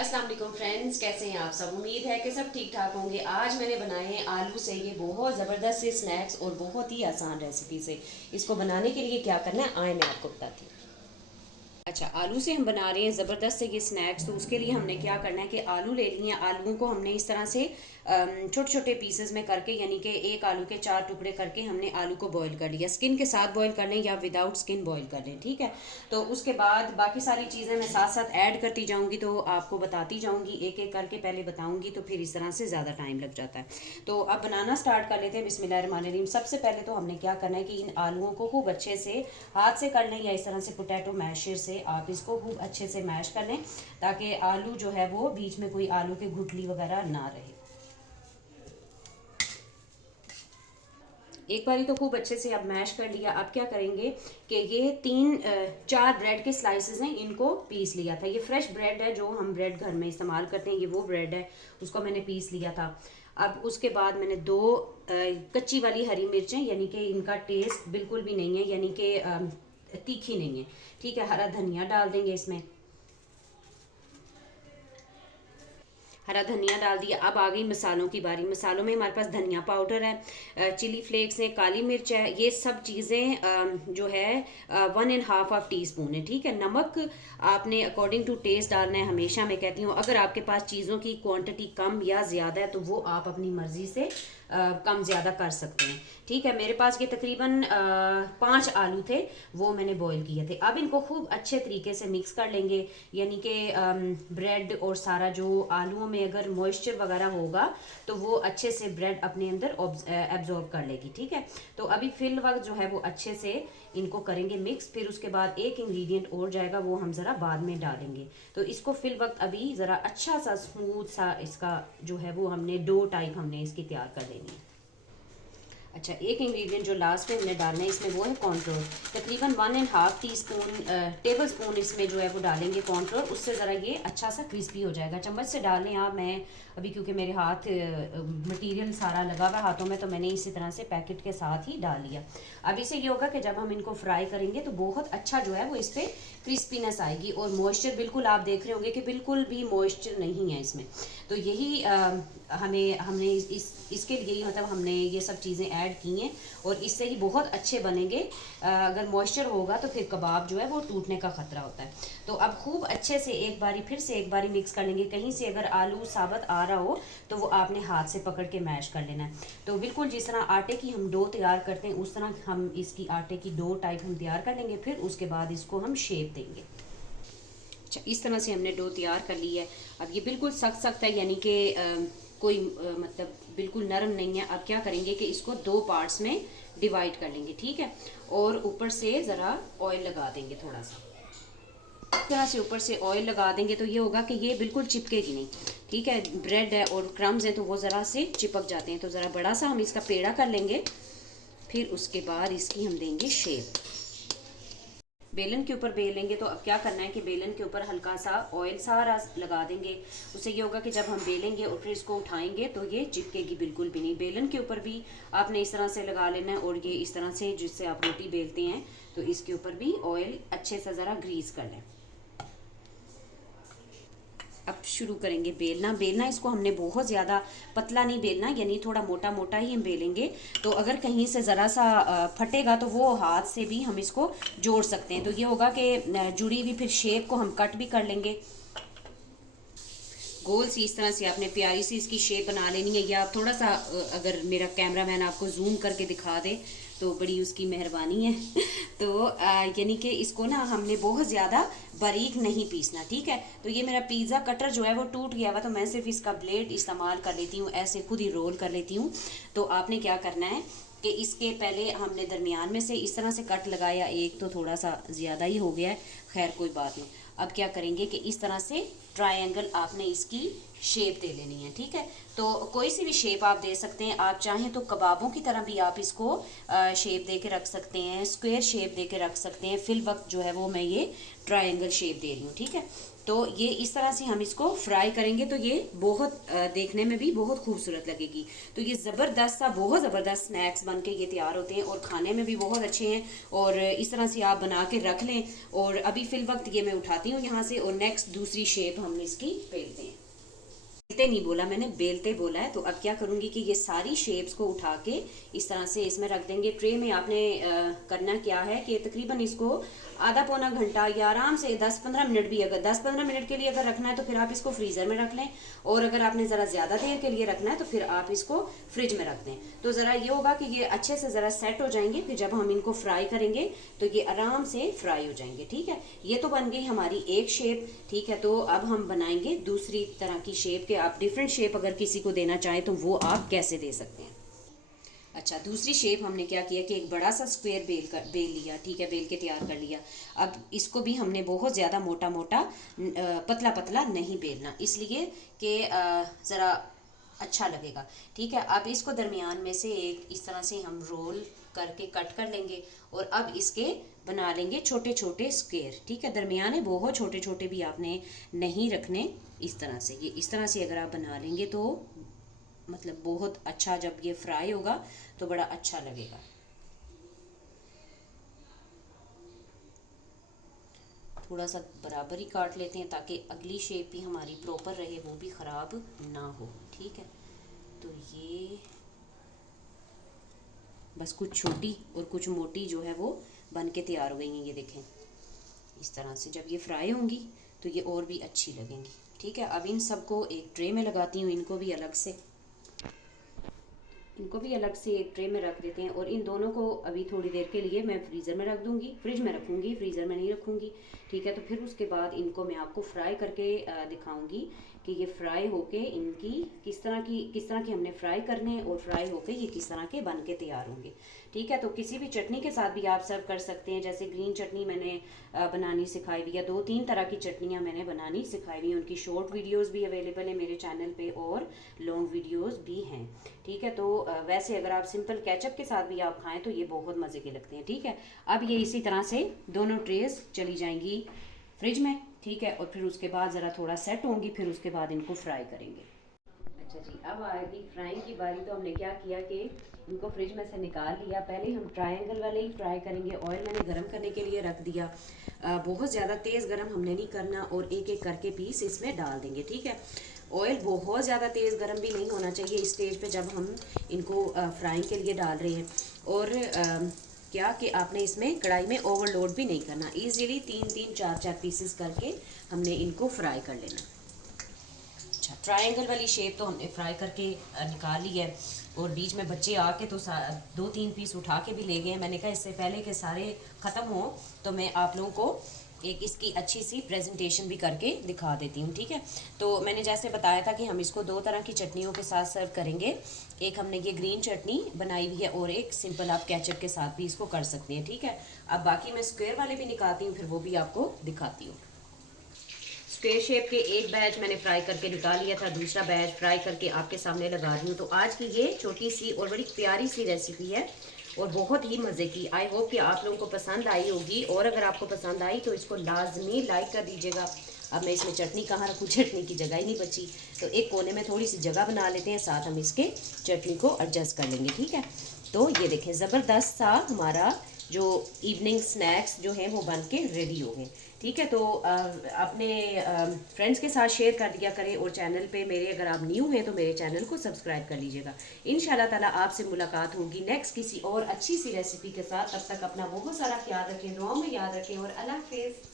अस्सलाम वालेकुम फ्रेंड्स, कैसे हैं आप सब। उम्मीद है कि सब ठीक ठाक होंगे। आज मैंने बनाए हैं आलू से ये बहुत ज़बरदस्त से स्नैक्स और बहुत ही आसान रेसिपी से। इसको बनाने के लिए क्या करना है आए मैं आपको बताती हूँ। अच्छा, आलू से हम बना रहे हैं ज़बरदस्त से ये स्नैक्स। तो उसके लिए हमने क्या करना है कि आलू ले लिए हैं। आलूओं को हमने इस तरह से छोटे छोटे पीसेस में करके, यानी कि एक आलू के 4 टुकड़े करके हमने आलू को बॉईल कर लिया। स्किन के साथ बॉईल कर लें या विदाउट स्किन बॉईल कर लें, ठीक है। तो उसके बाद बाकी सारी चीज़ें मैं साथ साथ ऐड करती जाऊँगी, तो आपको बताती जाऊँगी एक एक करके, पहले बताऊँगी तो फिर इस तरह से ज़्यादा टाइम लग जाता है। तो अब बनाना स्टार्ट कर लेते हैं। बिस्मिल्लाहिर्रहमानिर्रहीम। सबसे पहले तो हमने क्या करना है कि इन आलूओं को खूब अच्छे से हाथ से कर लें या इस तरह से पोटैटो मैशर से आप इसको खूब अच्छे से मैश कर लें, ताकि आलू जो है वो बीच में कोई आलू की गुठली वगैरह ना रहे। एक बारी तो खूब अच्छे से अब मैश कर लिया। अब क्या करेंगे कि ये 4 ब्रेड के स्लाइसेस हैं, इनको पीस लिया था। ये फ्रेश ब्रेड है, जो हम ब्रेड घर में इस्तेमाल करते हैं, ये वो ब्रेड है, उसको मैंने पीस लिया था। अब उसके बाद मैंने 2 कच्ची वाली हरी मिर्चें, यानी कि इनका टेस्ट बिल्कुल भी नहीं है, यानी कि तीखी नहीं है, ठीक है। हरा धनिया डाल देंगे इसमें, हरा धनिया डाल दिया। अब आ गई मसालों की बारी। मसालों में हमारे पास धनिया पाउडर है, चिली फ्लेक्स है, काली मिर्च है, ये सब चीज़ें जो है 1.5 ऑफ टी स्पून है, ठीक है। नमक आपने अकॉर्डिंग टू टेस्ट डालना है। हमेशा मैं कहती हूँ अगर आपके पास चीज़ों की क्वांटिटी कम या ज़्यादा है तो वो आप अपनी मर्ज़ी से कम ज़्यादा कर सकते हैं, ठीक है। मेरे पास ये तकरीबन 5 आलू थे, वो मैंने बॉईल किए थे। अब इनको खूब अच्छे तरीके से मिक्स कर लेंगे, यानी कि ब्रेड और सारा जो आलूओं में अगर मॉइस्चर वगैरह होगा तो वो अच्छे से ब्रेड अपने अंदर एब्जॉर्ब कर लेगी, ठीक है। तो अभी फिल वक्त जो है वो अच्छे से इनको करेंगे मिक्स। फिर उसके बाद एक इंग्रेडिएंट और जाएगा, वो हम ज़रा बाद में डालेंगे। तो इसको फिल वक्त अभी ज़रा अच्छा सा स्मूथ सा इसका जो है वो हमने डो टाइप हमने इसकी तैयार कर लेनी है। अच्छा, एक इंग्रेडिएंट जो लास्ट में हमने डालना है इसमें वो है कॉर्नफ्लोर। तकरीबन 1.5 टीस्पून टेबल स्पून इसमें जो है वो डालेंगे कॉर्नफ्लोर। उससे ज़रा ये अच्छा सा क्रिस्पी हो जाएगा। चम्मच से डालें आप। मैं अभी क्योंकि मेरे हाथ मटेरियल सारा लगा हुआ हाथों में, तो मैंने इसी तरह से पैकेट के साथ ही डाल लिया। अब इससे ये होगा कि जब हम इनको फ्राई करेंगे तो बहुत अच्छा जो है वो इस पर क्रिस्पीनेस आएगी। और मॉइस्चर बिल्कुल आप देख रहे होंगे कि बिल्कुल भी मॉइस्चर नहीं है इसमें। तो यही हमने इसके लिए ही मतलब हमने ये सब चीज़ें ऐड की हैं, और इससे ही बहुत अच्छे बनेंगे। अगर मॉइस्चर होगा तो फिर कबाब जो है वो टूटने का ख़तरा होता है। तो अब खूब अच्छे से एक बारी फिर से एक बारी मिक्स कर लेंगे। कहीं से अगर आलू साबुत आ रहा हो तो वो आपने हाथ से पकड़ के मैश कर लेना है। तो बिल्कुल जिस तरह आटे की हम डो तैयार करते हैं उस तरह हम इसकी आटे की डो टाइप हम तैयार कर लेंगे। फिर उसके बाद इसको हम शेप देंगे। अच्छा, इस तरह से हमने डो तैयार कर ली है। अब ये बिल्कुल सख्त सख्त है, यानी कि कोई मतलब बिल्कुल नरम नहीं है। अब क्या करेंगे कि इसको 2 पार्ट्स में डिवाइड कर लेंगे, ठीक है। और ऊपर से ज़रा ऑयल लगा देंगे थोड़ा सा। इस तरह से ऊपर से ऑयल लगा देंगे तो ये होगा कि ये बिल्कुल चिपकेगी नहीं, ठीक है। ब्रेड है और क्रम्स हैं तो वो ज़रा से चिपक जाते हैं। तो ज़रा बड़ा सा हम इसका पेड़ा कर लेंगे। फिर उसके बाद इसकी हम देंगे शेप। बेलन के ऊपर बेलेंगे तो अब क्या करना है कि बेलन के ऊपर हल्का सा ऑयल सारा लगा देंगे। उससे ये होगा कि जब हम बेलेंगे और फिर इसको उठाएंगे तो ये चिपकेगी बिल्कुल भी नहीं। बेलन के ऊपर भी आपने इस तरह से लगा लेना है, और ये इस तरह से जिससे आप रोटी बेलते हैं तो इसके ऊपर भी ऑयल अच्छे से ज़रा ग्रीस कर लें। अब शुरू करेंगे बेलना। बेलना इसको हमने बहुत ज़्यादा पतला नहीं बेलना, यानी थोड़ा मोटा मोटा ही हम बेलेंगे। तो अगर कहीं से ज़रा सा फटेगा तो वो हाथ से भी हम इसको जोड़ सकते हैं। तो ये होगा कि जुड़ी हुई फिर शेप को हम कट भी कर लेंगे। गोल सी इस तरह से आपने प्यारी सी इसकी शेप बना लेनी है। या आप थोड़ा सा अगर मेरा कैमरामैन आपको जूम करके दिखा दे तो बड़ी उसकी मेहरबानी है। तो यानी कि इसको ना हमने बहुत ज़्यादा बारीक नहीं पीसना, ठीक है। तो ये मेरा पिज़्ज़ा कटर जो है वो टूट गया हुआ, तो मैं सिर्फ इसका ब्लेड इस्तेमाल कर लेती हूँ, ऐसे खुद ही रोल कर लेती हूँ। तो आपने क्या करना है कि इसके पहले हमने दरमियान में से इस तरह से कट लगाया। एक तो थोड़ा सा ज़्यादा ही हो गया है, खैर कोई बात नहीं। अब क्या करेंगे कि इस तरह से ट्रायंगल आपने इसकी शेप दे लेनी है, ठीक है। तो कोई सी भी शेप आप दे सकते हैं। आप चाहें तो कबाबों की तरह भी आप इसको शेप दे के रख सकते हैं, स्क्वायर शेप दे के रख सकते हैं। फिल वक्त जो है वो मैं ये ट्रायंगल शेप दे रही हूँ, ठीक है। तो ये इस तरह से हम इसको फ्राई करेंगे तो ये बहुत देखने में भी बहुत खूबसूरत लगेगी। तो ये ज़बरदस्त सा बहुत ज़बरदस्त स्नैक्स बन के ये तैयार होते हैं और खाने में भी बहुत अच्छे हैं। और इस तरह से आप बना के रख लें। और अभी फ़िल वक्त ये मैं उठाती हूँ यहाँ से और नेक्स्ट दूसरी शेप हम इसकी बेलते हैं। बेलते नहीं बोला मैंने, बेलते बोला है। तो अब क्या करूँगी कि ये सारी शेप्स को उठा के इस तरह से इसमें रख देंगे। ट्रे में आपने करना क्या है कि तकरीबन इसको आधा पौना घंटा या आराम से 10-15 मिनट भी, अगर 10-15 मिनट के लिए अगर रखना है तो फिर आप इसको फ्रीज़र में रख लें। और अगर आपने ज़रा ज़्यादा देर के लिए रखना है तो फिर आप इसको फ्रिज में रख दें। तो ज़रा ये होगा कि ये अच्छे से ज़रा सेट हो जाएंगे। फिर जब हम इनको फ्राई करेंगे तो ये आराम से फ्राई हो जाएंगे। ठीक है, ये तो बन गई हमारी एक शेप। ठीक है, तो अब हम बनाएंगे दूसरी तरह की शेप के। आप डिफरेंट शेप अगर किसी को देना चाहें तो वो आप कैसे दे सकते हैं। अच्छा, दूसरी शेप हमने क्या किया कि एक बड़ा सा स्क्वायर बेल लिया। ठीक है, बेल के तैयार कर लिया। अब इसको भी हमने बहुत ज़्यादा मोटा मोटा पतला पतला नहीं बेलना, इसलिए कि ज़रा अच्छा लगेगा। ठीक है, अब इसको दरमियान में से एक इस तरह से हम रोल करके कट कर लेंगे। और अब इसके बना लेंगे छोटे छोटे स्क्वायर। ठीक है, दरमियाने बहुत छोटे छोटे भी आपने नहीं रखने। इस तरह से, ये इस तरह से अगर आप बना लेंगे तो मतलब बहुत अच्छा, जब ये फ्राई होगा तो बड़ा अच्छा लगेगा। थोड़ा सा बराबर ही काट लेते हैं ताकि अगली शेप भी हमारी प्रॉपर रहे, वो भी ख़राब ना हो। ठीक है, तो ये बस कुछ छोटी और कुछ मोटी जो है वो बन के तैयार हो गई हैं। ये देखें, इस तरह से जब ये फ्राई होंगी तो ये और भी अच्छी लगेंगी। ठीक है, अब इन सबको एक ट्रे में लगाती हूँ। इनको भी अलग से एक ट्रे में रख देते हैं। और इन दोनों को अभी थोड़ी देर के लिए मैं फ्रीज़र में रख दूँगी, फ्रिज में रखूँगी, फ्रीज़र में नहीं रखूँगी। ठीक है, तो फिर उसके बाद इनको मैं आपको फ्राई करके दिखाऊँगी कि ये फ्राई होके इनकी किस तरह की हमने फ्राई करने हैं और फ्राई होके ये किस तरह के बन के तैयार होंगे। ठीक है, तो किसी भी चटनी के साथ भी आप सर्व कर सकते हैं। जैसे ग्रीन चटनी मैंने बनानी सिखाई हुई है, 2-3 तरह की चटनियाँ मैंने बनानी सिखाई हुई हैं। उनकी शॉर्ट वीडियोज़ भी अवेलेबल है मेरे चैनल पे और लॉन्ग वीडियोज़ भी हैं। ठीक है, तो वैसे अगर आप सिंपल केचप के साथ भी आप खाएं तो ये बहुत मज़े के लगते हैं। ठीक है, अब ये इसी तरह से दोनों ट्रेस चली जाएंगी फ्रिज में। ठीक है, और फिर उसके बाद ज़रा थोड़ा सेट होंगी, फिर उसके बाद इनको फ्राई करेंगे। अच्छा जी, अब आएगी फ्राइंग की बारी। तो हमने क्या किया कि इनको फ्रिज में से निकाल लिया। पहले हम ट्रायंगल वाले ही फ्राई करेंगे। ऑयल मैंने गर्म करने के लिए रख दिया। बहुत ज़्यादा तेज़ गर्म हमने नहीं करना और एक एक करके पीस इसमें डाल देंगे। ठीक है, ऑयल बहुत ज़्यादा तेज़ गर्म भी नहीं होना चाहिए इस स्टेज पे जब हम इनको फ्राइंग के लिए डाल रहे हैं। और क्या कि आपने इसमें कढ़ाई में ओवरलोड भी नहीं करना। ईजीली 3-3, 4-4 पीसेस करके हमने इनको फ्राई कर लेना। अच्छा, ट्रायंगल वाली शेप तो हमने फ्राई करके निकाल ली है। और बीच में बच्चे आके तो 2-3 पीस उठा के भी ले गए हैं। मैंने कहा इससे पहले कि सारे ख़त्म हो तो मैं आप लोगों को एक इसकी अच्छी सी प्रेजेंटेशन भी करके दिखा देती हूँ। ठीक है, तो मैंने जैसे बताया था कि हम इसको 2 तरह की चटनियों के साथ सर्व करेंगे। एक हमने ये ग्रीन चटनी बनाई हुई है और एक सिंपल आप केचप के साथ भी इसको कर सकते हैं। ठीक है, अब बाकी मैं स्क्वायर वाले भी निकालती हूँ, फिर वो भी आपको दिखाती हूँ। स्क्वायर शेप के एक बैच मैंने फ्राई करके निकाल लिया था, दूसरा बैच फ्राई करके आपके सामने लगा रही हूँ। तो आज की ये छोटी सी और बड़ी प्यारी सी रेसिपी है और बहुत ही मज़े की। आई होप कि आप लोगों को पसंद आई होगी। और अगर आपको पसंद आई तो इसको लाजमी लाइक कर दीजिएगा। अब मैं इसमें चटनी कहाँ रखूँ, चटनी की जगह ही नहीं बची। तो एक कोने में थोड़ी सी जगह बना लेते हैं, साथ हम इसके चटनी को एडजस्ट कर लेंगे। ठीक है, तो ये देखें ज़बरदस्त सा हमारा जो इवनिंग स्नैक्स जो हैं वो बन के रेडी हो गए। ठीक है, तो अपने फ्रेंड्स के साथ शेयर कर दिया करें। और चैनल पे मेरे अगर आप न्यू हैं तो मेरे चैनल को सब्सक्राइब कर लीजिएगा। इंशाल्लाह ताला आपसे मुलाकात होगी नेक्स्ट किसी और अच्छी सी रेसिपी के साथ। तब तक अपना बहुत सारा ख्याल रखें, दुआ में याद रखें और अल्लाह हाफिज़।